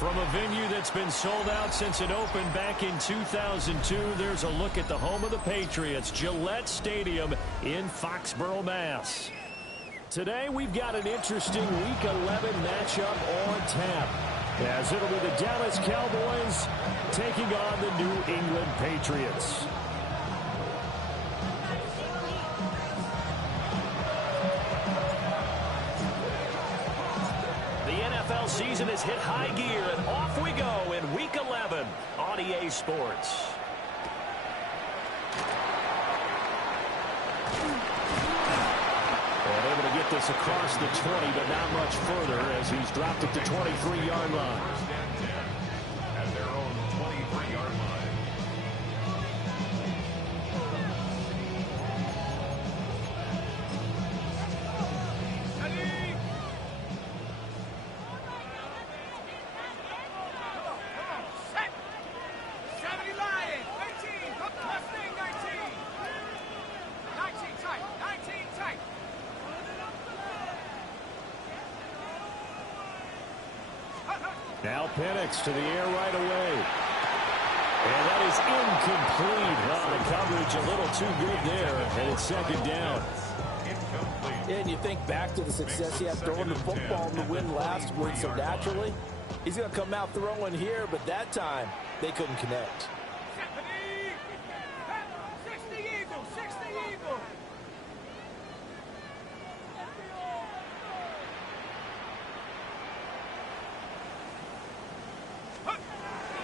From a venue that's been sold out since it opened back in 2002, there's a look at the home of the Patriots, Gillette Stadium in Foxborough, Mass. Today, we've got an interesting Week 11 matchup on tap, as it'll be the Dallas Cowboys taking on the New England Patriots. Season has hit high gear, and off we go in Week 11 on EA Sports. And able to get this across the 20, but not much further as he's dropped it to 23-yard line. At their own 23-yard line. Now Penix to the air right away. And that is incomplete. Well, the coverage a little too good there, and it's second down. And you think back to the success he had throwing the football in the win last week, so naturally, he's going to come out throwing here, but that time, they couldn't connect.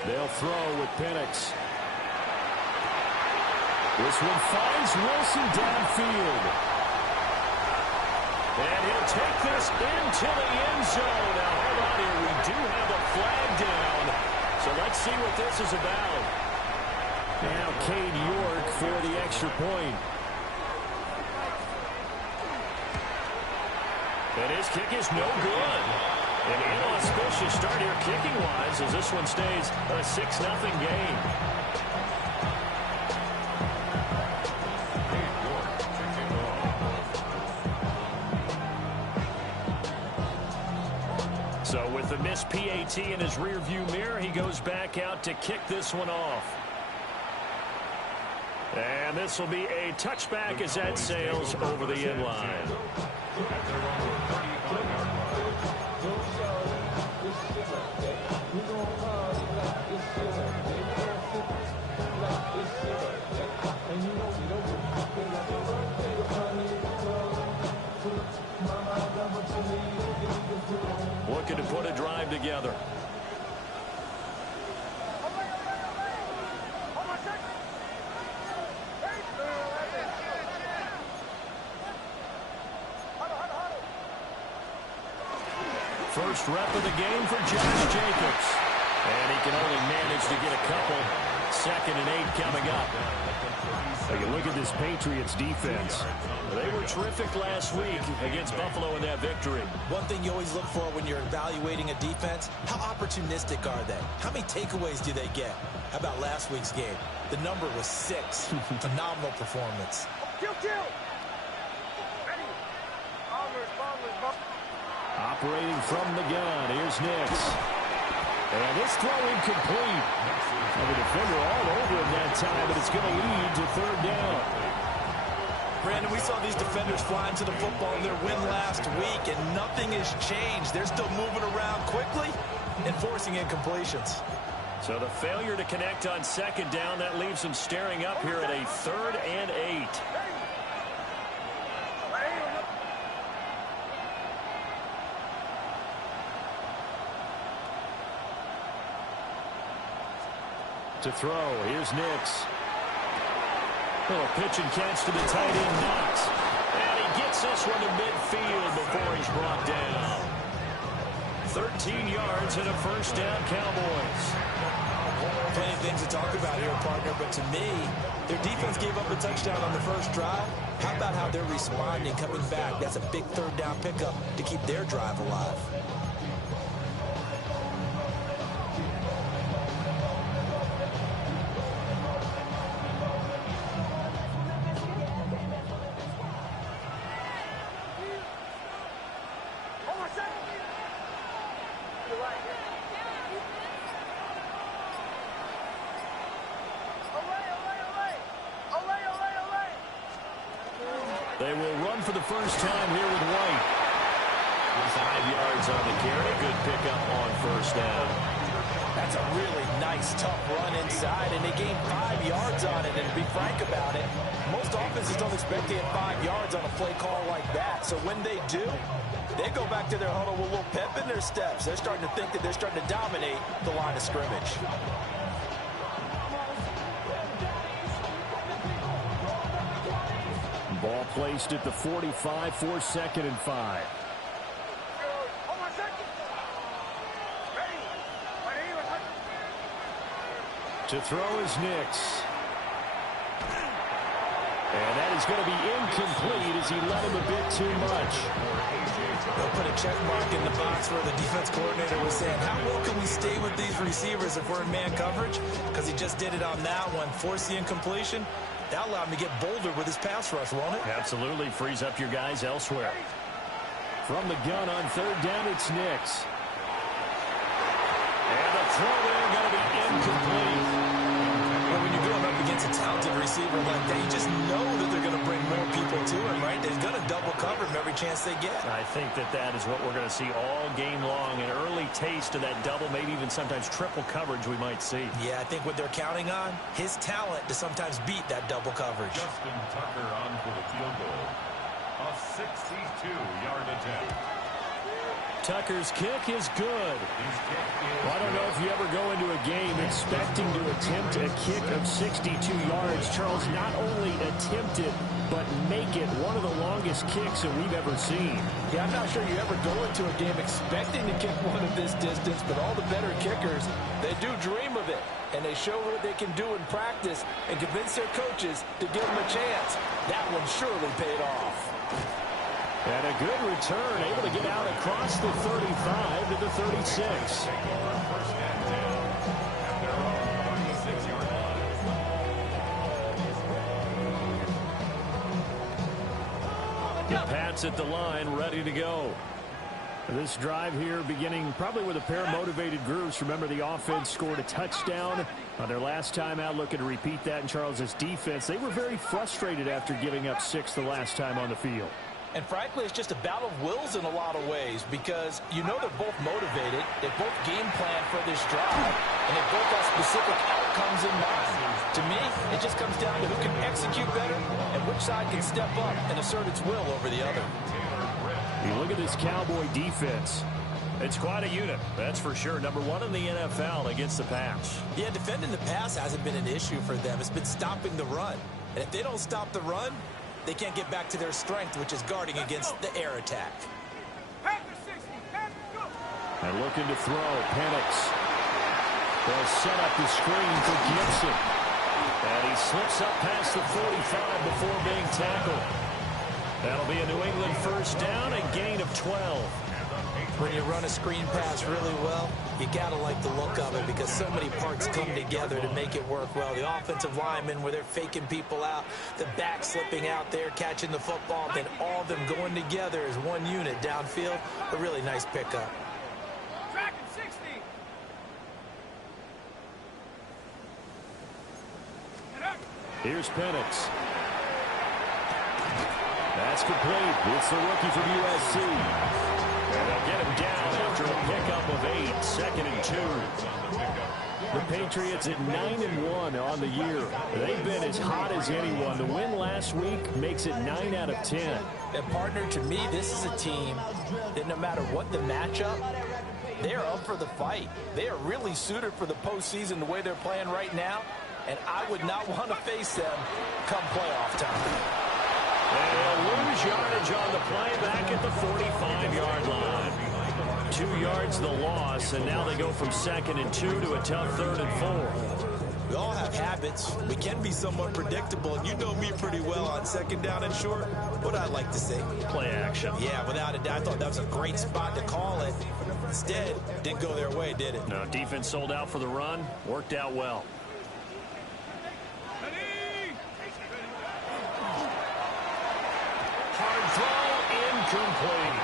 They'll throw with Penix. This one finds Wilson downfield. And he'll take this into the end zone. Now, hold on here. We do have a flag down. So let's see what this is about. Now, Cade York for the extra point. And his kick is no good. An inauspicious start here kicking-wise as this one stays a 6-0 game. So with the missed PAT in his rearview mirror, he goes back out to kick this one off. And this will be a touchback as that sails over the end line. Looking to put a drive together. First rep of the game for Josh Jacobs. And he can only manage to get a couple. 2nd and 8 coming up. Take a look at this Patriots defense. They were terrific last week against Buffalo in that victory. One thing you always look for when you're evaluating a defense, how opportunistic are they? How many takeaways do they get? How about last week's game? The number was 6. Phenomenal performance. Operating from the gun, here's Nix. And this throw incomplete. And the defender all over him that time, but it's going to lead to 3rd down. Brandon, we saw these defenders flying to the football in their win last week, and nothing has changed. They're still moving around quickly and forcing incompletions. So the failure to connect on 2nd down, that leaves them staring up here at a 3rd and 8. To throw, here's Nix. A pitch and catch to the tight end, Knox. And he gets this one to midfield before he's brought down. 13 yards and a first down, Cowboys. Plenty of things to talk about here, partner, but to me, their defense gave up a touchdown on the first drive. How about how they're responding, coming back? That's a big third down pickup to keep their drive alive. They will run for the first time here with White. 5 yards on the carry. Good pickup on first down. That's a really nice, tough run inside, and they gained 5 yards on it. And to be frank about it, most offenses don't expect to get 5 yards on a play call like that. So when they do, they go back to their huddle with a little pep in their steps. They're starting to think that they're starting to dominate the line of scrimmage. Ball placed at the 45 for 2nd and 5. To throw is Nix. And that is going to be incomplete as he let him a bit too much. They'll put a check mark in the box where the defense coordinator was saying, how well can we stay with these receivers if we're in man coverage? Because he just did it on that one, forced the incompletion. That allowed him to get bolder with his pass rush, won't it? Absolutely. Frees up your guys elsewhere. From the gun on third down, it's Nix. And the throw there going to be incomplete. Well, when you're going up against a talented receiver like that, you just know that they're going to bring more people to him, right? They're going to double cover him every chance they get. I think that is what we're going to see all game long. An early taste of that double, maybe even sometimes triple coverage we might see. Yeah, I think what they're counting on, his talent to sometimes beat that double coverage. Justin Tucker on for the field goal. A 62-yard attempt. Tucker's kick is good. Well, I don't know if you ever go into a game expecting to attempt a kick of 62 yards. Charles, not only attempt it, but make it one of the longest kicks that we've ever seen. Yeah, I'm not sure you ever go into a game expecting to kick one of this distance, but all the better kickers, they do dream of it. And they show what they can do in practice and convince their coaches to give them a chance. That one surely paid off. And a good return, able to get out across the 35 to the 36. The Pats at the line, ready to go. This drive here beginning probably with a pair of motivated groups. Remember, the offense scored a touchdown on their last time out, looking to repeat that in Charles's defense. They were very frustrated after giving up 6 the last time on the field. And frankly, it's just a battle of wills in a lot of ways because you know they're both motivated, they both game plan for this drive, and they both have specific outcomes in mind. To me, it just comes down to who can execute better and which side can step up and assert its will over the other. You look at this Cowboy defense. It's quite a unit, that's for sure. Number 1 in the NFL against the pass. Yeah, defending the pass hasn't been an issue for them. It's been stopping the run. And if they don't stop the run, they can't get back to their strength, which is guarding against the air attack. And looking to throw, Penix. They'll set up the screen for Gibson. And he slips up past the 45 before being tackled. That'll be a New England first down, a gain of 12. When you run a screen pass really well, you got to like the look of it because so many parts come together to make it work well. The offensive linemen where they're faking people out, the back slipping out there, catching the football, then all of them going together as one unit downfield. A really nice pickup. Here's Penix. That's complete. It's the rookie from USC. And they'll get him down after a pickup of 8, 2nd and 2. The Patriots at 9-1 on the year. They've been as hot as anyone. The win last week makes it 9 out of 10. And partner, to me, this is a team that no matter what the matchup, They are up for the fight. They are really suited for the postseason the way they're playing right now, and I would not want to face them come playoff time. And they'll lose yardage on the play back at the 45-yard line. 2 yards the loss, and now they go from 2nd and 2 to a tough 3rd and 4. We all have habits. We can be somewhat predictable, and you know me pretty well on 2nd down and short. What I like to say? Play action. Yeah, without a doubt. I thought that was a great spot to call it. Instead, didn't go their way, did it? No, defense sold out for the run. Worked out well. Hard throw, incomplete.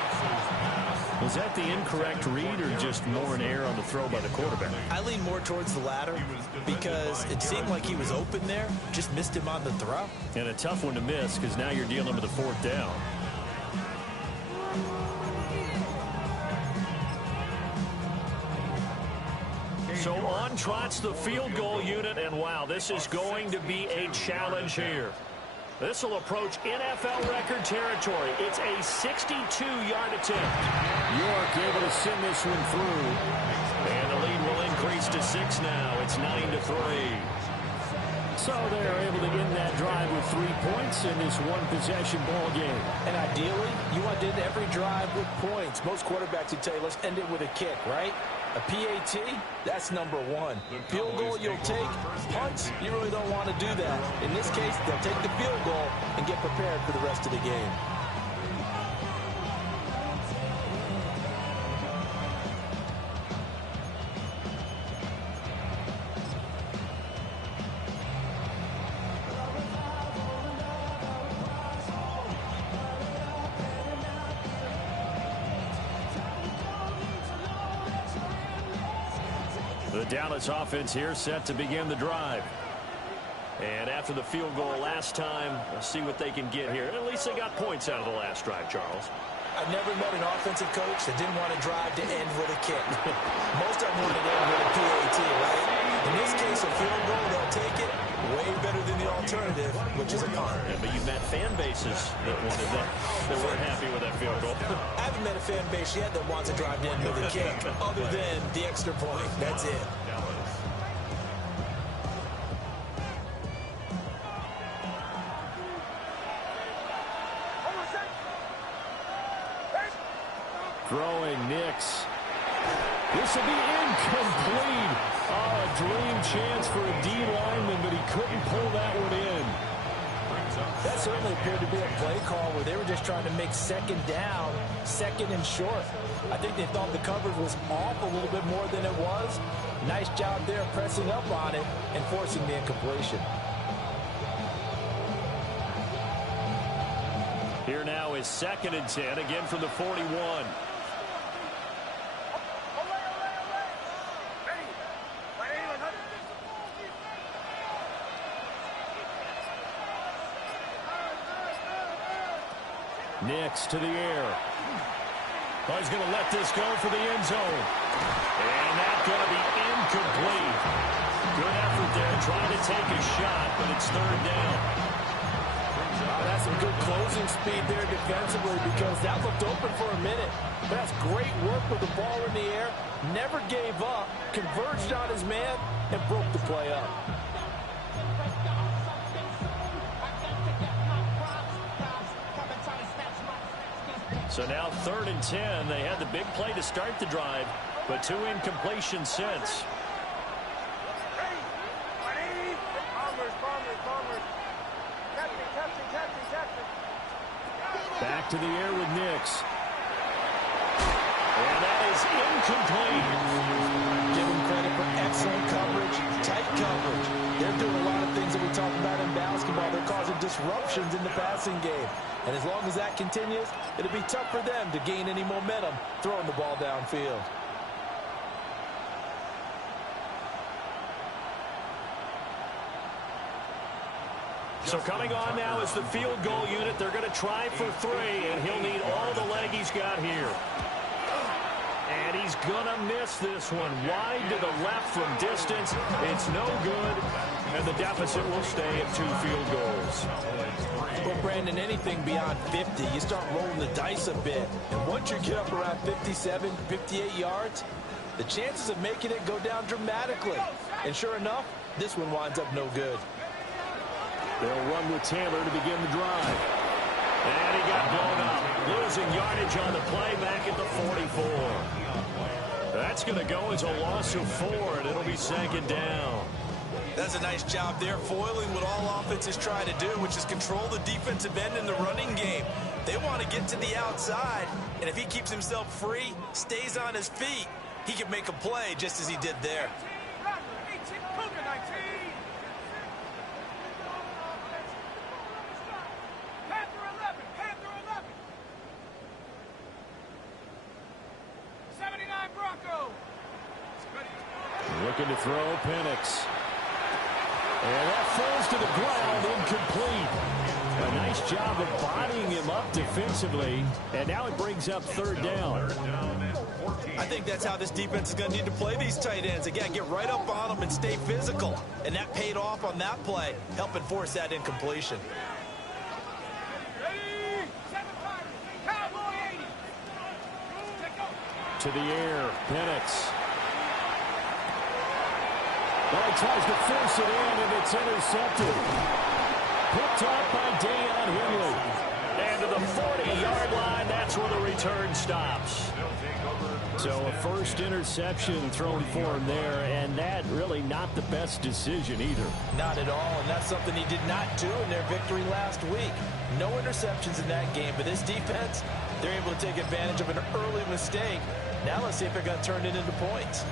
Was that the incorrect read or just more an error on the throw by the quarterback? I lean more towards the latter because it seemed like he was open there, just missed him on the throw. And a tough one to miss because now you're dealing with a 4th down. So on trots the field goal unit, and wow, this is going to be a challenge here. This will approach NFL record territory. It's a 62-yard attempt. York able to send this one through. And the lead will increase to 6 now. It's 9-3. So they're able to end that drive with 3 points in this one-possession ball game. And ideally, you want to end every drive with points. Most quarterbacks would tell you, let's end it with a kick, right? A PAT, that's number 1. Field goal you'll take. Punts, you really don't want to do that. In this case, they'll take the field goal and get prepared for the rest of the game. The Dallas offense here set to begin the drive. And after the field goal last time, let's see what they can get here. At least they got points out of the last drive, Charles. I've never met an offensive coach that didn't want to drive to end with a kick. Most of them want to end with a PAT, right? In this case, a field goal, they'll take it. Way better than the alternative, which is a punt. Yeah, but you've met fan bases that wanted that weren't happy with that field goal. I haven't met a fan base yet that wants to drive to end with a kick, other than the extra point. That's it. Throwing Nix. This will be incomplete. Oh, a dream chance for a D lineman, but he couldn't pull that one in. That certainly appeared to be a play call where they were just trying to make 2nd down, 2nd and short. I think they thought the coverage was off a little bit more than it was. Nice job there pressing up on it and forcing the incompletion. Here now is 2nd and 10, again from the 41. Nix to the air. Oh, he's going to let this go for the end zone. And that's going to be incomplete. Good effort there trying to take a shot, but it's 3rd down. That's some good closing speed there defensively because that looked open for a minute. That's great work with the ball in the air. Never gave up, converged on his man, and broke the play up. So now 3rd and 10. They had the big play to start the drive, but 2 incompletions since. Back to the air with Nix. And that is incomplete. Give them credit for excellent coverage, tight coverage. They're doing a lot of things that we talk about in basketball. They're causing disruptions in the passing game. And as long as that continues, it'll be tough for them to gain any momentum throwing the ball downfield. So coming on now is the field goal unit. They're going to try for 3, and he'll need all the leg he's got here. And he's going to miss this one. Wide to the left from distance. It's no good. And the deficit will stay at 2 field goals. Well, Brandon, anything beyond 50, you start rolling the dice a bit. And once you get up around 57, 58 yards, the chances of making it go down dramatically. And sure enough, this one winds up no good. They'll run with Taylor to begin the drive. And he got blown up. Losing yardage on the play back at the 44. That's going to go as a loss of 4, and it'll be 2nd down. That's a nice job there, foiling what all offenses try to do, which is control the defensive end in the running game. They want to get to the outside, and if he keeps himself free, stays on his feet, he can make a play just as he did there. Looking to throw, Penix. And that falls to the ground, incomplete. A nice job of bodying him up defensively, and now it brings up 3rd down. I think that's how this defense is going to need to play these tight ends. Again, get right up on them and stay physical. And that paid off on that play, helping force that incompletion. To the air, Penix. Well, he tries to force it in, and it's intercepted. Picked off by Deion Henley. And to the 40-yard line, that's where the return stops. So a first interception thrown for him there, and that really not the best decision either. Not at all, and that's something he did not do in their victory last week. No interceptions in that game, but this defense, they're able to take advantage of an early mistake. Now let's see if they're going to turn it into points.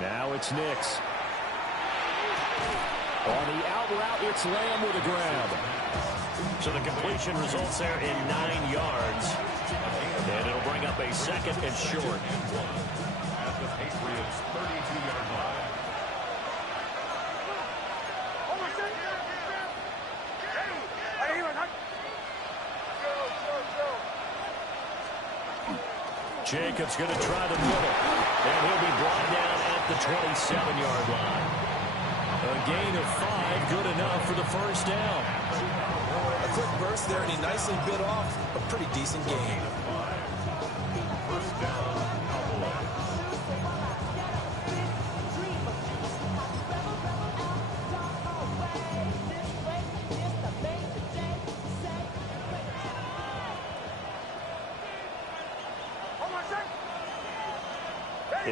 Now it's Nix. On the out route, it's Lamb with a grab. So the completion results there in 9 yards. And it'll bring up a 2nd and short. At the Patriots' 32-yard line. Jacobs going to try the middle. And he'll be brought down at the 27-yard line. A gain of 5, good enough for the first down. A quick burst there, and he nicely bit off a pretty decent gain. First down, Cowboys.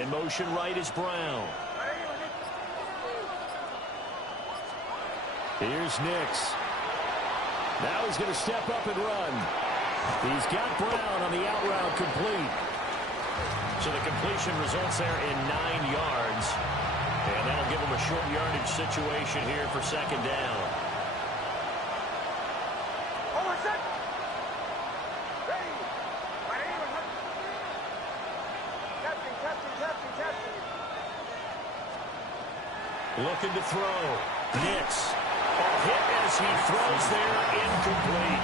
In motion right is Brown. Here's Nix. Now he's going to step up and run. He's got Brown on the out route complete. So the completion results there in 9 yards. And that'll give him a short yardage situation here for 2nd down. Looking to throw. Nix. A hit as he throws there, incomplete.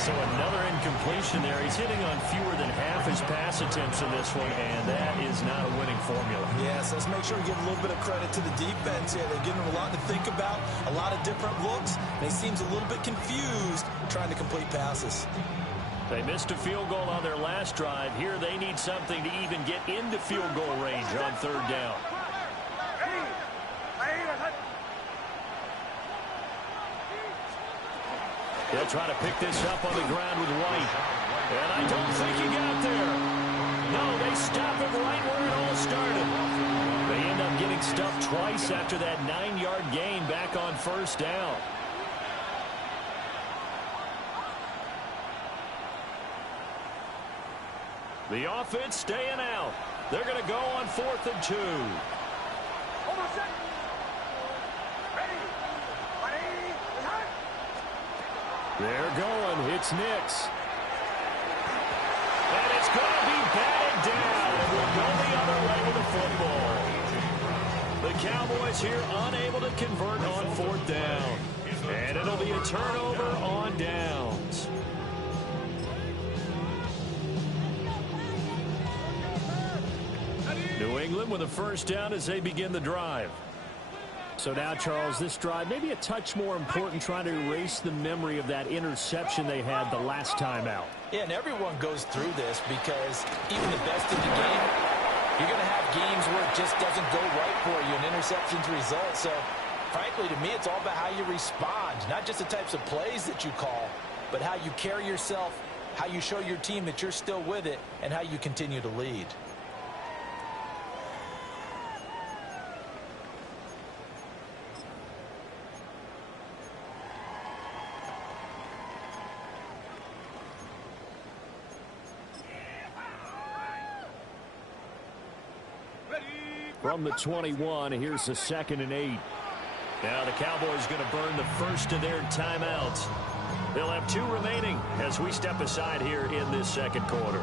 So another incompletion there. He's hitting on fewer than half his pass attempts in this one, and that is not a winning formula. Yes, let's make sure we give a little bit of credit to the defense here. They're giving him a lot to think about, a lot of different looks, and he seems a little bit confused trying to complete passes. They missed a field goal on their last drive. Here they need something to even get into field goal range on 3rd down. They'll try to pick this up on the ground with White. And I don't think he got there. No, they stop him right where it all started. They end up getting stuffed twice after that 9-yard gain back on 1st down. The offense staying out. They're going to go on 4th and 2. They're going. It's Nix. And it's going to be batted down, and we'll go the other way with the football. The Cowboys here unable to convert on 4th down. And it'll be a turnover on downs. New England with a 1st down as they begin the drive. So now, Charles, this drive maybe a touch more important, trying to erase the memory of that interception they had the last time out. Yeah, and everyone goes through this because even the best in the game, you're going to have games where it just doesn't go right for you, and interceptions result. So, frankly, to me, it's all about how you respond, not just the types of plays that you call, but how you carry yourself, how you show your team that you're still with it, and how you continue to lead. From the 21, here's the 2nd and 8. Now the Cowboys going to burn the first of their timeouts. They'll have 2 remaining as we step aside here in this 2nd quarter.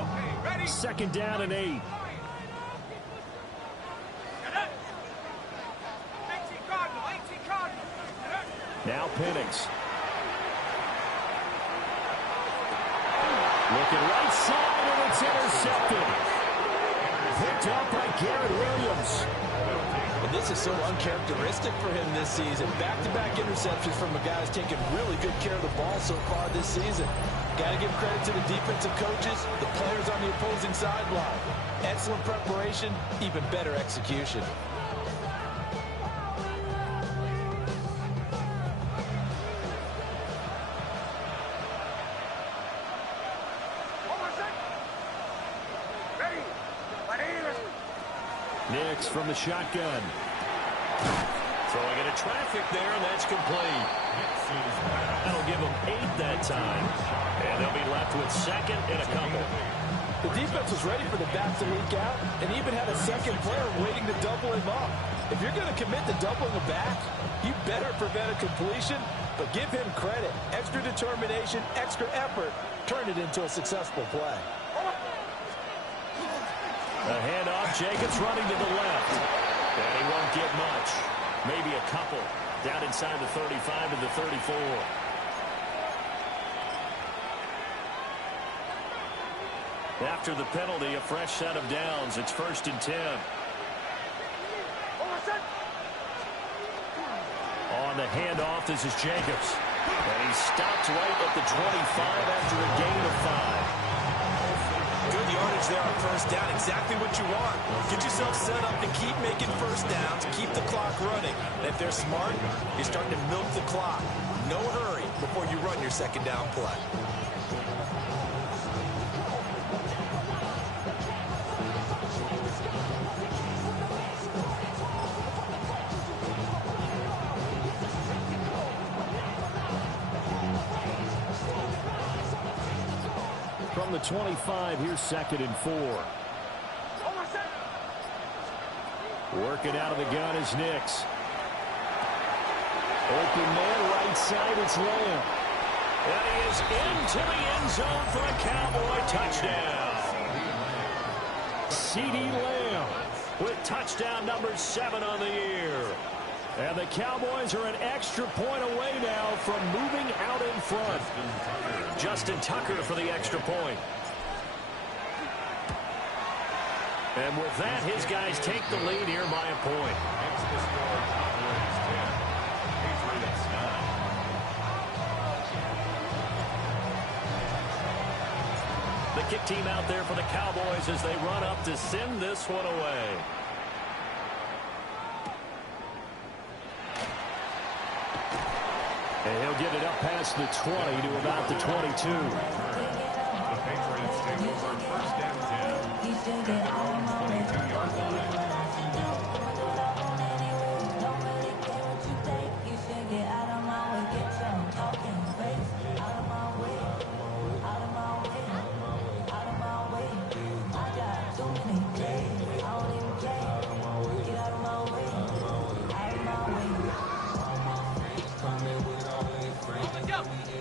Okay, ready? 2nd down and 8. Now Penix. Looking right side, and it's intercepted. Picked up by Garrett Williams. And this is so uncharacteristic for him this season. Back-to-back interceptions from a guy who's taken really good care of the ball so far this season. Got to give credit to the defensive coaches, the players on the opposing sideline. Excellent preparation, even better execution. Nix from the shotgun. Throwing into traffic there, and that's complete. That'll give them 8 that time. And they'll be left with 2nd and a couple. The defense was ready for the back to leak out and even had a second player waiting to double him up. If you're going to commit to doubling a back, you better prevent a completion, but give him credit. Extra determination, extra effort, turn it into a successful play. A handoff, Jacobs running to the left. And he won't get much. Maybe a couple. Down inside the 35 to the 34. After the penalty, a fresh set of downs. It's 1st and 10. On the handoff, this is Jacobs. And he stopped right at the 25 after a gain of 5. Good yardage there on 1st down. Exactly what you want. Get yourself set up and keep making 1st downs. Keep the clock running. And if they're smart, you're starting to milk the clock. No hurry before you run your 2nd down play. From the 25, here's 2nd and 4. Working out of the gun is Nix. Open man, right side, it's Lamb. And he is into the end zone for a Cowboy touchdown. CeeDee Lamb with touchdown number 7 on the year. And the Cowboys are an extra point away now from moving out in front. Justin Tucker for the extra point. And with that, his guys take the lead here by a point. The kick team out there for the Cowboys as they run up to send this one away. And he'll get it up past the 20 to about the 22. The Patriots take over 1st and 10 at their own 22-yard line.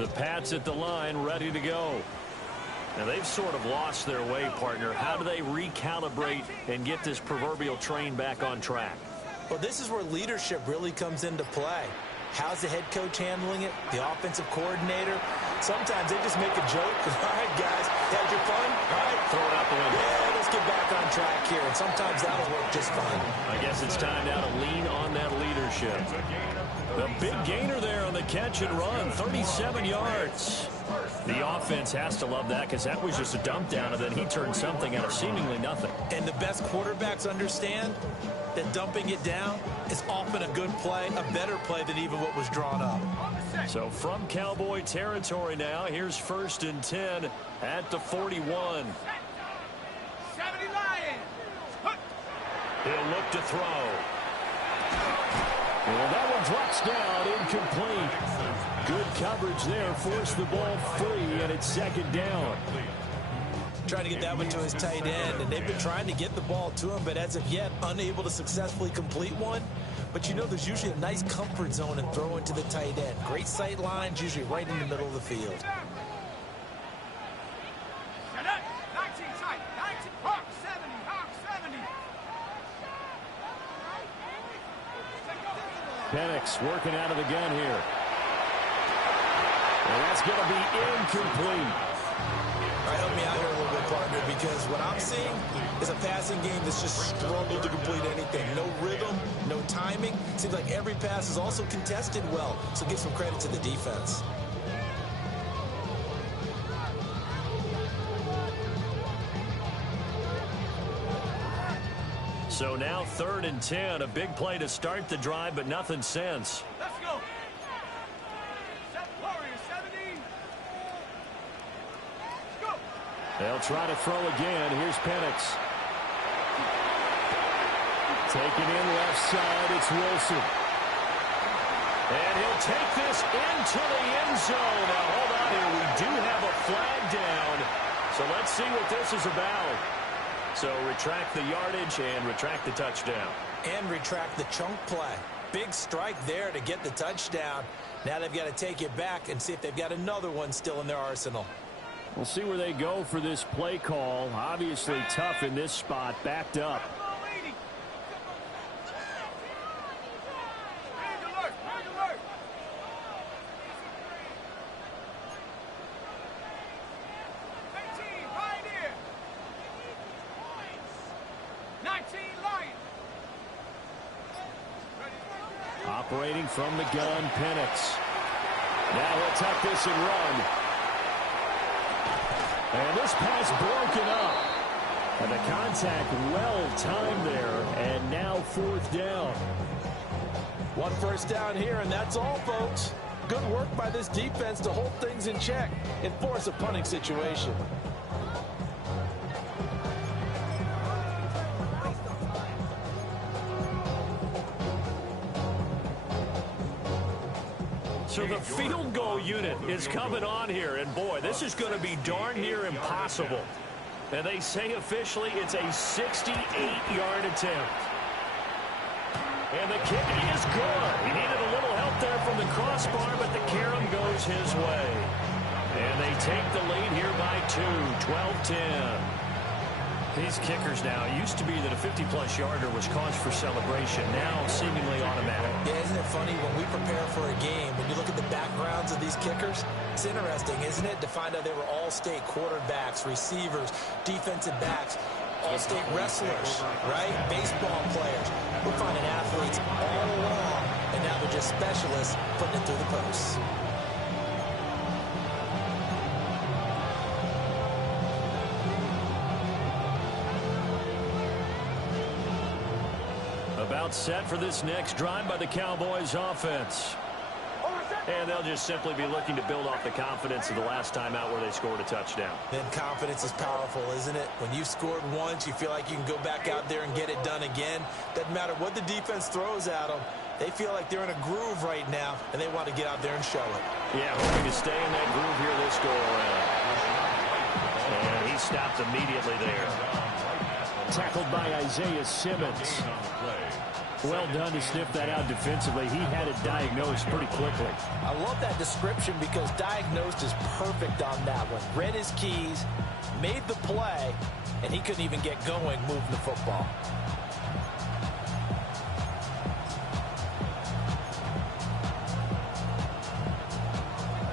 The Pats at the line, ready to go. Now, they've sort of lost their way, partner. How do they recalibrate and get this proverbial train back on track? Well, this is where leadership really comes into play. How's the head coach handling it? The offensive coordinator? Sometimes they just make a joke. All right, guys, had your fun? All right, throw it out the window. Yeah, let's get back on track here. And sometimes that'll work just fine. I guess it's time now to lean on that leadership. The big gainer there on the catch and run, 37 yards. The offense has to love that because that was just a dump down, and then he turned something out of seemingly nothing. And the best quarterbacks understand that dumping it down is often a good play, a better play than even what was drawn up. So from Cowboy territory now, here's 1st and 10 at the 41. 70 Lions. He'll look to throw. Well, that one drops down, incomplete. Good coverage there, forced the ball free, and it's 2nd down. Trying to get that one to his tight end, and they've been trying to get the ball to him, but as of yet, unable to successfully complete one. But you know, there's usually a nice comfort zone in throwing to the tight end. Great sight lines, usually right in the middle of the field. 19 tight, 19, Hawk 70, Hawk 70. Penix working out of the gun here. And that's going to be incomplete. All right, help me out here a little bit, partner, because what I'm seeing is a passing game that's just struggled to complete anything. No rhythm, no timing. Seems like every pass is also contested well, so give some credit to the defense. So now 3rd and 10, a big play to start the drive, but nothing since. Let's go. Warriors 17. Go. They'll try to throw again. Here's Penix. Taken in left side, it's Wilson. And he'll take this into the end zone. Now, hold on here. We do have a flag down. So let's see what this is about. So retract the yardage and retract the touchdown. And retract the chunk play. Big strike there to get the touchdown. Now they've got to take it back and see if they've got another one still in their arsenal. We'll see where they go for this play call. Obviously tough in this spot, backed up. Operating from the gun, Penix. Now he'll tuck this and run. And this pass broken up. And the contact well timed there. And now 4th down. One first down here, and that's all, folks. Good work by this defense to hold things in check and force a punting situation. So the field goal unit is coming on here, and boy, this is going to be darn near impossible. And they say officially it's a 68-yard attempt. And the kick is good. He needed a little help there from the crossbar, but the carom goes his way. And they take the lead here by 2, 12-10. These kickers now, it used to be that a 50-plus yarder was cause for celebration. Now seemingly automatic. Yeah, isn't it funny when we prepare for a game, when you look at the backgrounds of these kickers, it's interesting, isn't it, to find out they were all-state quarterbacks, receivers, defensive backs, all-state wrestlers, right? Baseball players. We're finding athletes all along, and now they're just specialists putting it through the posts. About set for this next drive by the Cowboys offense. And they'll just simply be looking to build off the confidence of the last time out where they scored a touchdown. Then confidence is powerful, isn't it? When you've scored once, you feel like you can go back out there and get it done again. Doesn't matter what the defense throws at them. They feel like they're in a groove right now, and they want to get out there and show it. Yeah, hoping to stay in that groove here this go-around. And he stopped immediately there. Tackled by Isaiah Simmons. Well done to sniff that out defensively. He had it diagnosed pretty quickly. I love that description because diagnosed is perfect on that one. Read his keys, made the play, and he couldn't even get going moving the football.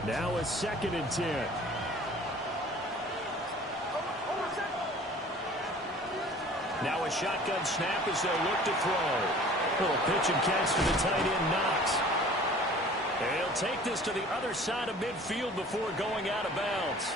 Now a 2nd and 10. Now a shotgun snap as they'll look to throw. Little pitch and catch to the tight end, Knox. And he'll take this to the other side of midfield before going out of bounds.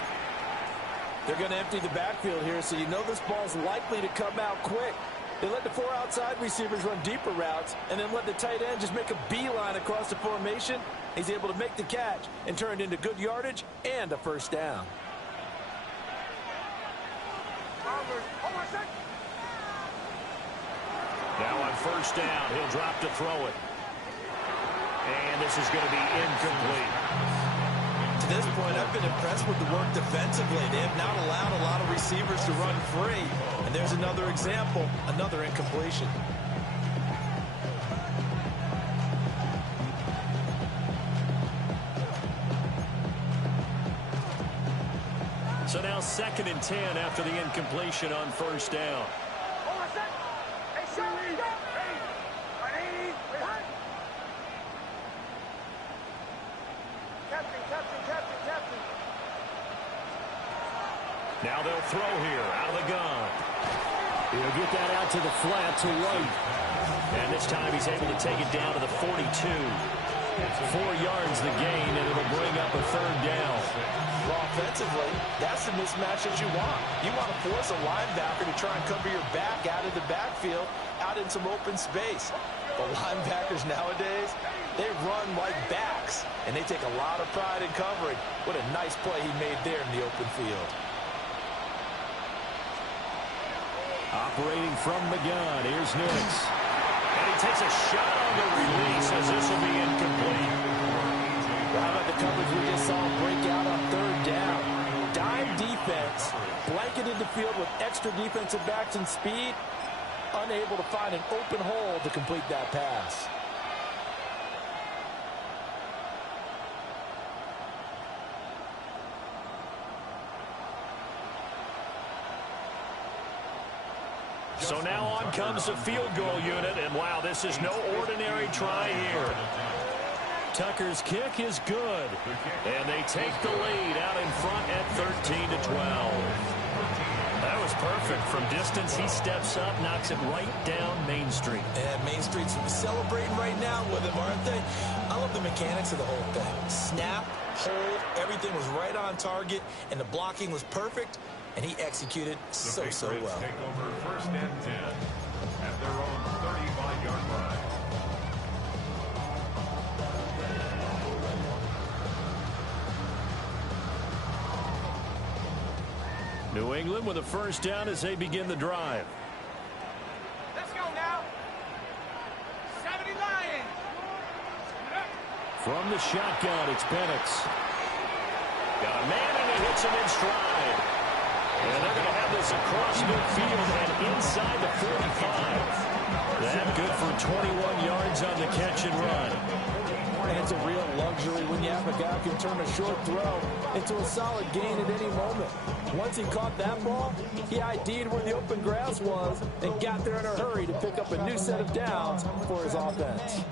They're going to empty the backfield here, so you know this ball's likely to come out quick. They let the 4 outside receivers run deeper routes and then let the tight end just make a beeline across the formation. He's able to make the catch and turn it into good yardage and a first down. Now on first down, he'll drop to throw it. And this is going to be incomplete. To this point, I've been impressed with the work defensively. They have not allowed a lot of receivers to run free. And there's another example, another incompletion. So now 2nd and 10 after the incompletion on first down. Now they'll throw here out of the gun. He'll get that out to the flat to White. And this time he's able to take it down to the 42. 4 yards the gain, and it'll bring up a 3rd down. Well, offensively, that's the mismatch that you want. You want to force a linebacker to try and cover your back out of the backfield, out in some open space. The linebackers nowadays, they run like backs, and they take a lot of pride in covering. What a nice play he made there in the open field. Operating from the gun, here's Nix. And he takes a shot on the release as this will be incomplete. How about the coverage we just saw break out on 3rd down? Dime defense, blanketed the field with extra defensive backs and speed, unable to find an open hole to complete that pass. So now on comes the field goal unit, and wow, this is no ordinary try here. Tucker's kick is good, and they take the lead out in front at 13-12. That was perfect. From distance, he steps up, knocks it right down Main Street. And Main Street's celebrating right now with him, aren't they? I love the mechanics of the whole thing. Snap, hold, everything was right on target, and the blocking was perfect, and he executed so well. Take over 1st and 10 at their own 35-yard line. New England with a first down as they begin the drive. Let's go now. 70 Lions. From the shotgun, it's Penix. Got a man, and he hits him in stride. And they're going to have this across midfield and inside the 45. That good for 21 yards on the catch and run. And it's a real luxury when you have a guy who can turn a short throw into a solid gain at any moment. Once he caught that ball, he ID'd where the open grass was and got there in a hurry to pick up a new set of downs for his offense.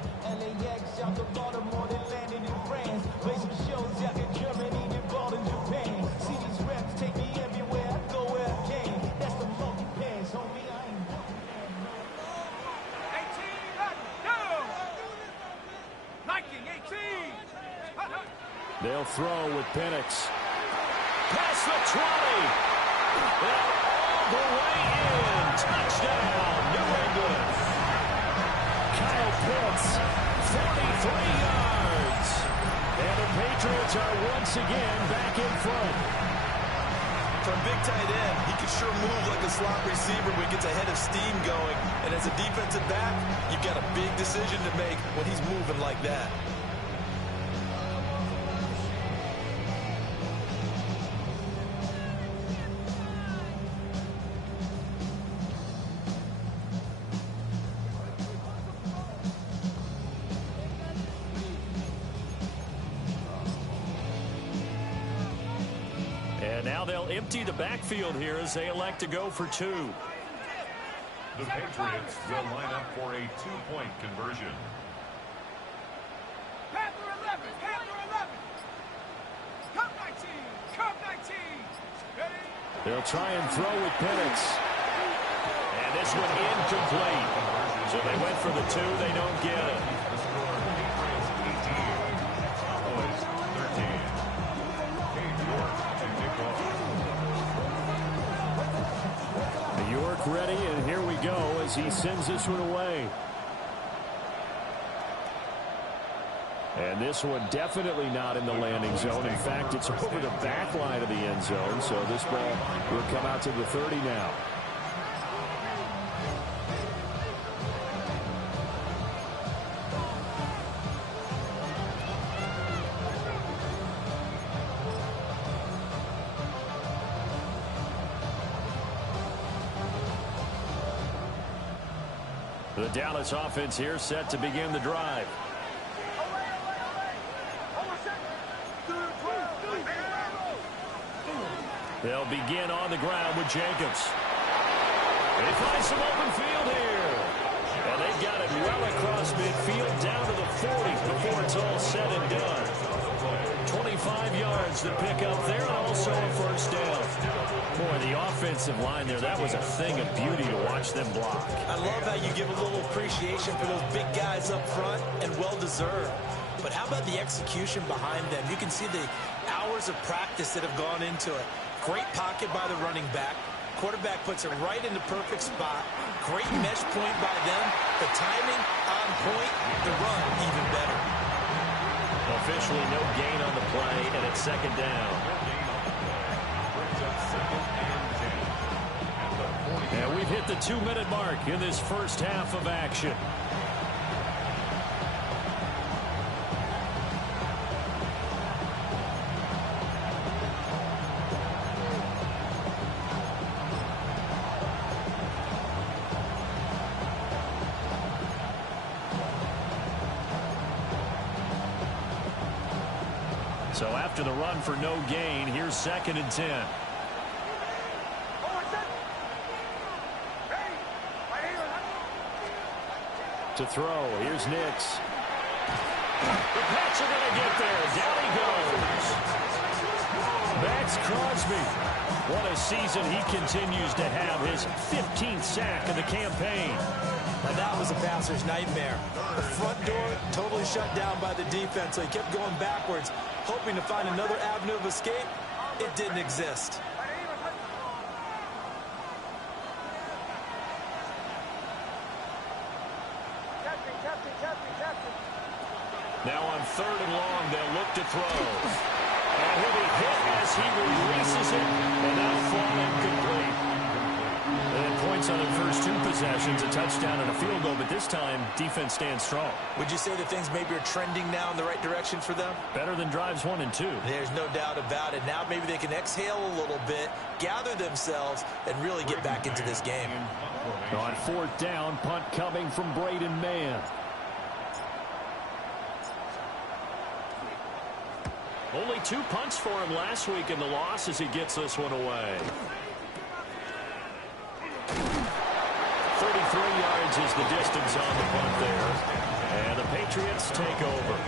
They'll throw with Penix. Past the 20. And all the way in. Touchdown, New England. Kyle Pitts, 43 yards. And the Patriots are once again back in front. From big tight end, he can sure move like a slot receiver when he gets a head of steam going. And as a defensive back, you've got a big decision to make when he's moving like that. And now they'll empty the backfield here as they elect to go for 2. The Patriots will line up for a 2-point conversion. Panther 11, Panther 11. Cup 19, Cup 19. Ready? They'll try and throw with Penix. And this one incomplete. So they went for the 2. They don't get it. The score, Patriots 18, Cowboys 13. Cade York to kick off. York ready, and here we go as he sends this one away. And this one definitely not in the landing zone. In fact, it's over the back line of the end zone, so this ball will come out to the 30 now. The Dallas offense here set to begin the drive. They'll begin on the ground with Jacobs. They find some open field here. And they've got it well across midfield down to the 40 before it's all said and done. 25 yards to pick up there, and also a first down. Boy, the offensive line there, that was a thing of beauty to watch them block. I love how you give a little appreciation for those big guys up front, and well-deserved. But how about the execution behind them? You can see the hours of practice that have gone into it. Great pocket by the running back. Quarterback puts it right in the perfect spot. Great mesh point by them. The timing on point. The run even better. Officially no gain on the play, and it's second down. And we've hit the 2-minute mark in this first half of action. So after the run for no gain, here's 2nd and 10. To throw, here's Nix. The Pats are going to get there. Down he goes. Max Crosby. What a season he continues to have. His 15th sack of the campaign. Now that was a passer's nightmare. The front door totally shut down by the defense, so he kept going backwards, hoping to find another avenue of escape. It didn't exist. Now on 3rd and long, they'll look to throw. And he'll be hit as he releases it, and that'll fall incomplete. And points on the first 2 possessions, a touchdown and a field goal, but this time, defense stands strong. Would you say that things maybe are trending now in the right direction for them? Better than drives 1 and 2. There's no doubt about it. Now maybe they can exhale a little bit, gather themselves, and really get back into this game. On 4th down, punt coming from Braden Mann. Only 2 punts for him last week in the loss as he gets this one away. 33 yards is the distance on the punt there. And the Patriots take over.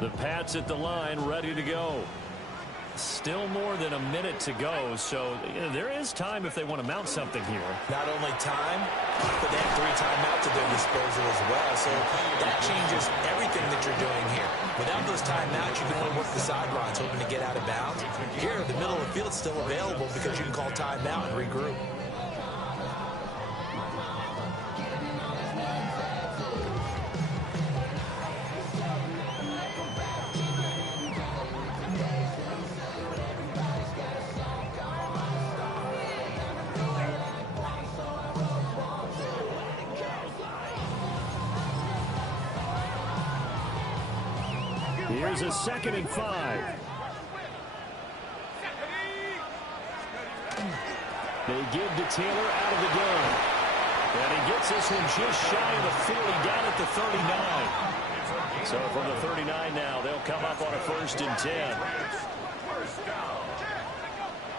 The Pats at the line, ready to go. Still more than a minute to go, so there is time if they want to mount something here. Not only time, but they have 3 timeouts at their disposal as well, so that changes everything that you're doing here. Without those timeouts, you can only work the sidelines, hoping to get out of bounds. Here, the middle of the field is still available because you can call timeout and regroup. Here's a 2nd and 5. They give to Taylor out of the gun. And he gets this one just shy of the 40, down at the 39. So from the 39 now, they'll come up on a 1st and 10.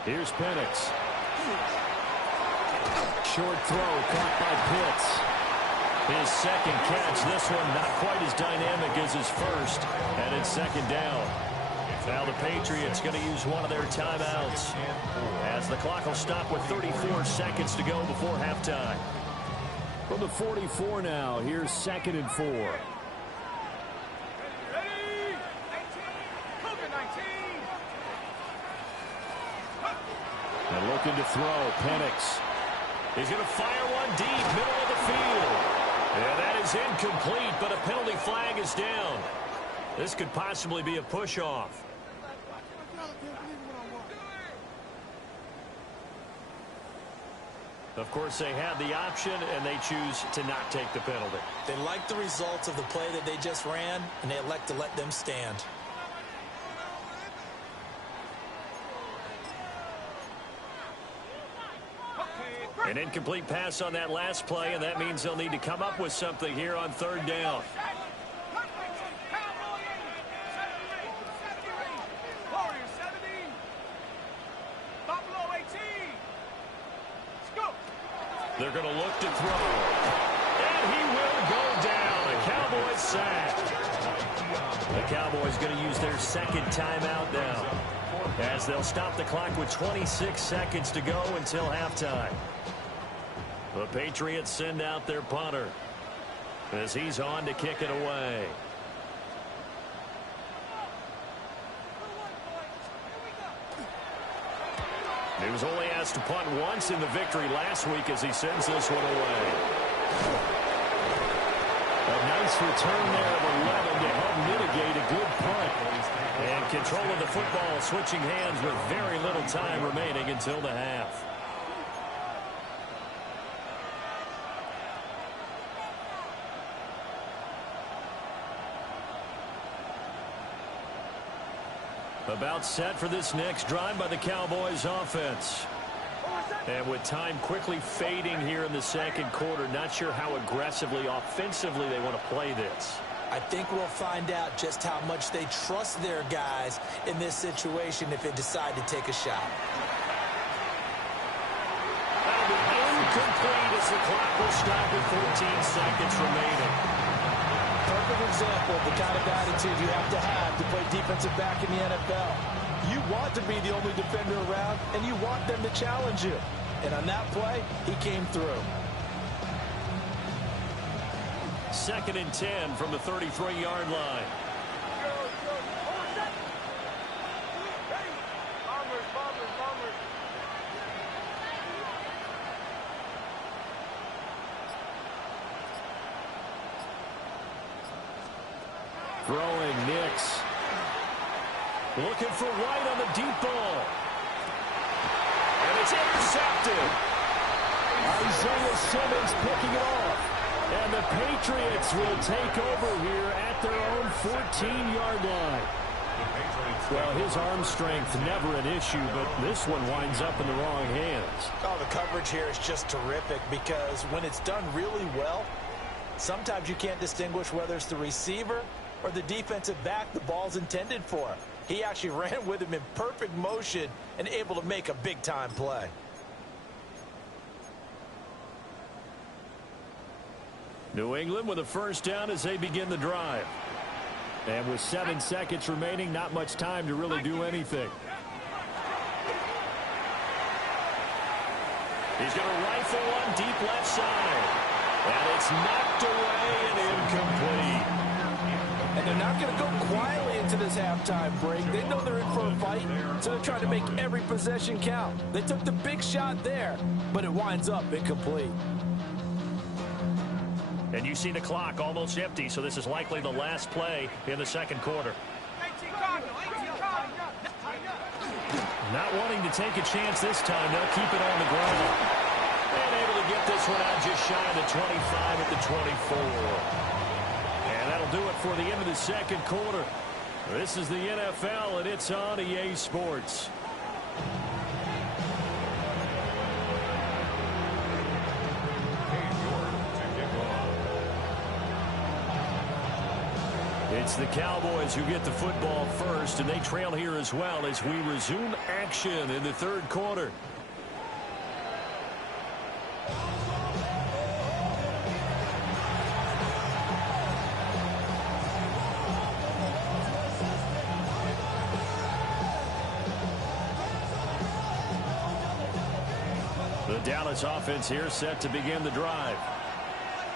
Here's Penix. Short throw caught by Pitts. His 2nd catch. This one not quite as dynamic as his first. And it's 2nd down. Now the Patriots going to use one of their timeouts as the clock will stop with 34 seconds to go before halftime. From the 44 now, here's 2nd and 4. And looking to throw, Penix. He's going to fire one deep, middle of the field. And that is incomplete, but a penalty flag is down. This could possibly be a push-off. Of course, they have the option, and they choose to not take the penalty. They like the results of the play that they just ran, and they elect to let them stand. An incomplete pass on that last play, and that means they'll need to come up with something here on 3rd down. They're going to look to throw. And he will go down. A Cowboys sack. The Cowboys going to use their 2nd timeout now, as they'll stop the clock with 26 seconds to go until halftime. The Patriots send out their punter as he's on to kick it away. He was only asked to punt once in the victory last week as he sends this one away. A nice return there of 11 to help mitigate a good punt. And control of the football switching hands with very little time remaining until the half. About set for this next drive by the Cowboys offense. And with time quickly fading here in the 2nd quarter, not sure how aggressively, offensively they want to play this. I think we'll find out just how much they trust their guys in this situation if they decide to take a shot. That'll be incomplete as the clock will stop with 14 seconds remaining. Perfect example of the kind of attitude you have to play defensive back in the NFL. You want to be the only defender around, and you want them to challenge you. And on that play, he came through. 2nd and 10 from the 33-yard line. Throwing Nix. Looking for White on the deep ball. And it's intercepted. Isaiah Simmons picking it off. And the Patriots will take over here at their own 14-yard line. Well, his arm strength never an issue, but this one winds up in the wrong hands. Oh, the coverage here is just terrific because when it's done really well, sometimes you can't distinguish whether it's the receiver or the defensive back the ball's intended for. He actually ran with him in perfect motion and able to make a big-time play. New England with a 1st down as they begin the drive. And with 7 seconds remaining, not much time to really do anything. He's going to rifle one deep left side. And it's knocked away and incomplete. And they're not going to go quietly into this halftime break. They know they're in for a fight, so they're trying to make every possession count. They took the big shot there, but it winds up incomplete. And you see the clock almost empty, so this is likely the last play in the 2nd quarter. Not wanting to take a chance this time, they'll keep it on the ground. And able to get this one out just shy of the 25 at the 24. And that'll do it for the end of the 2nd quarter. This is the NFL, and it's on EA Sports. It's the Cowboys who get the football first, and they trail here as well as we resume action in the third quarter. The Dallas offense here set to begin the drive.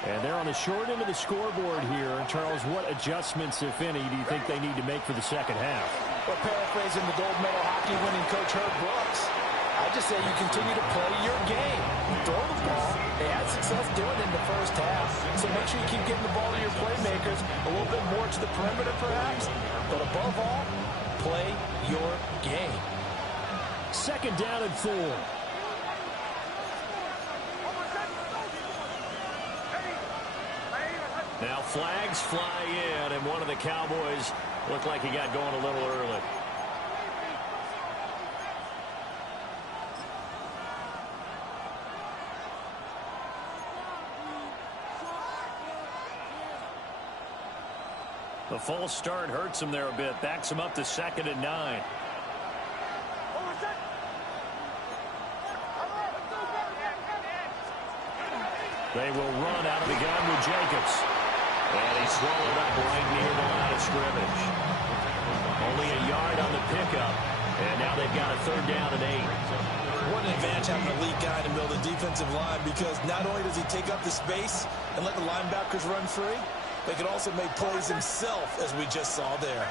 And they're on the short end of the scoreboard here. Charles, what adjustments, if any, do you think they need to make for the second half? Well, paraphrasing the gold medal hockey winning coach Herb Brooks, I just say you continue to play your game. Throw the ball. They had success doing it in the first half. So make sure you keep getting the ball to your playmakers a little bit more to the perimeter perhaps. But above all, play your game. Second down and 4. Now flags fly in, and one of the Cowboys looked like he got going a little early. The false start hurts him there a bit, backs him up to 2nd and 9. They will run out of the gun with Jacobs. And he's swallowed up right near the line of scrimmage. Only a yard on the pickup. And now they've got a 3rd down and 8. What an advantage having a lead guy in the middle of the defensive line, because not only does he take up the space and let the linebackers run free, but he can also make plays himself, as we just saw there.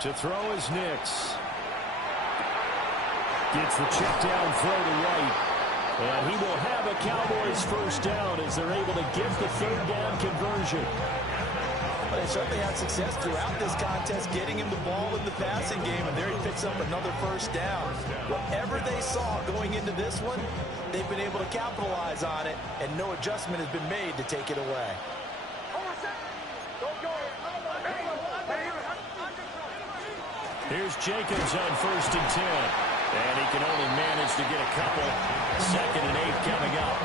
To throw is Nix. Gets the check down throw to right. And he will have a Cowboys 1st down as they're able to get the 3rd down conversion. Well, they certainly had success throughout this contest getting him the ball in the passing game, and there he picks up another 1st down. Whatever they saw going into this one, they've been able to capitalize on it, and no adjustment has been made to take it away. Here's Jacobs on 1st and 10. And he can only manage to get a couple. 2nd and 8 coming up.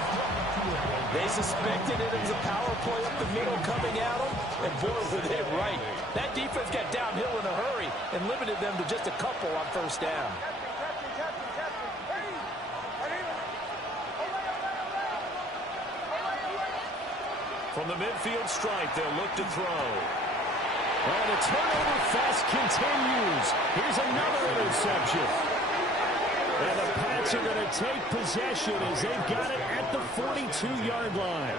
They suspected it was a power play up the middle coming at them, and boy, were they right. That defense got downhill in a hurry and limited them to just a couple on 1st down. From the midfield stripe, they'll look to throw. And the turnover fest continues. Here's another interception. And the Pats are going to take possession as they've got it at the 42-yard line.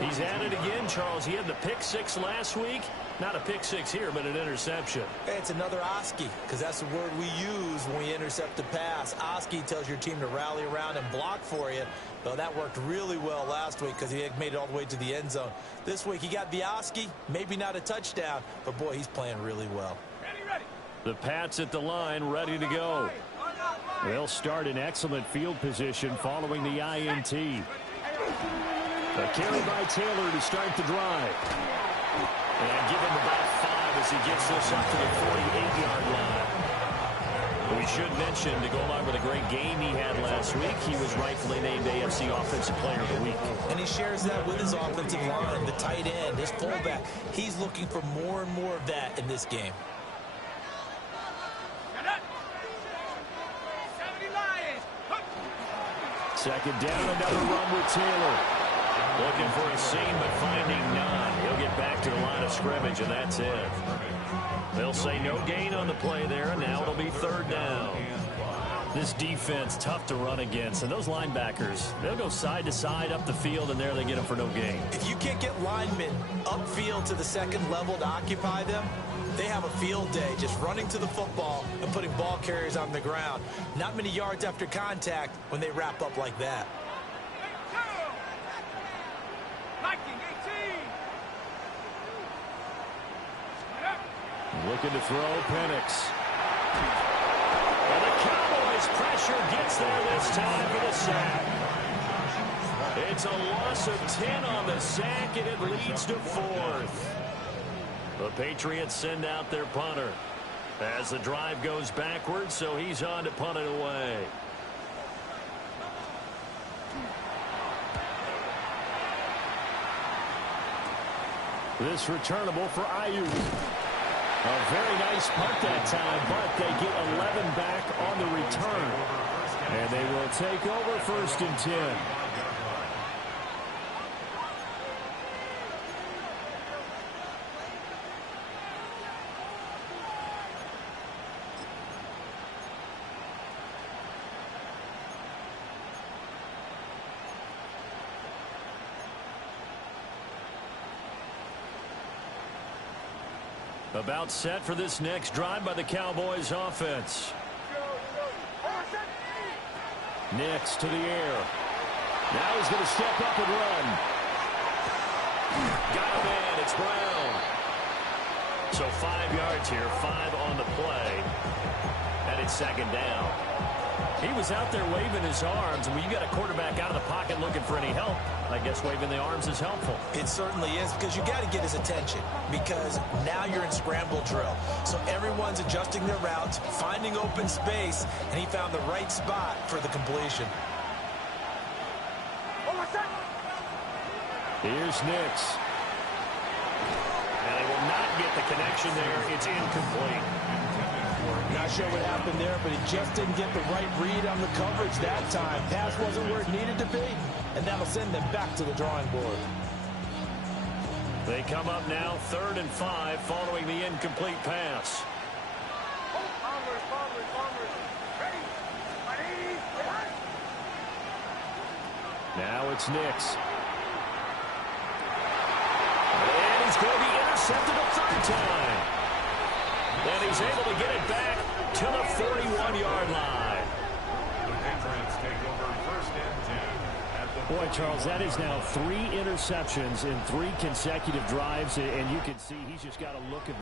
He's at it again, Charles. He had the pick 6 last week. Not a pick 6 here, but an interception. Hey, it's another Oski, because that's the word we use when we intercept the pass. Oski tells your team to rally around and block for you. Well, that worked really well last week because he had made it all the way to the end zone. This week he got the Oski, maybe not a touchdown, but boy, he's playing really well. Ready. The Pats at the line, ready to go. They'll start in excellent field position following the INT. A carry by Taylor to start the drive. And give him about 5 as he gets this up to the 48-yard line. We should mention, to go along with a great game he had last week, he was rightfully named AFC Offensive Player of the Week. And he shares that with his offensive line, the tight end, his fullback. He's looking for more and more of that in this game. Second down, another run with Taylor. Looking for a seam, but finding none. He'll get back to the line of scrimmage, and that's it. They'll say no gain on the play there, and now it'll be 3rd down. This defense, tough to run against. And those linebackers, they'll go side to side up the field, and there they get them for no gain. If you can't get linemen upfield to the 2nd level to occupy them, they have a field day just running to the football and putting ball carriers on the ground. Not many yards after contact when they wrap up like that. Looking to throw, Penix. And the Cowboys pressure gets there this time for the sack. It's a loss of 10 on the sack, and it leads to 4th. The Patriots send out their punter as the drive goes backwards, so he's on to punt it away. This returnable for Ayuk. A very nice punt that time, but they get 11 back on the return. And they will take over 1st and 10. About set for this next drive by the Cowboys offense. Nix to the air. Now he's going to step up and run. Got him in. It's Brown. So 5 yards here, 5 on the play. And it's 2nd down. He was out there waving his arms, and when you got a quarterback out of the pocket looking for any help, I guess waving the arms is helpful. It certainly is, because you got to get his attention, because now you're in scramble drill. So everyone's adjusting their routes, finding open space, and he found the right spot for the completion. Here's Nix. And they will not get the connection there. It's incomplete. Not sure what happened there, but he just didn't get the right read on the coverage that time. Pass wasn't where it needed to be, and that'll send them back to the drawing board. They come up now 3rd and 5 following the incomplete pass. Now it's Nix. And he's going to be intercepted a 3rd time. And he's able to get it back to the 41-yard line. The Patriots take over 1st and 10. Boy, Charles, that is now 3 interceptions in 3 consecutive drives, and you can see he's just got a look at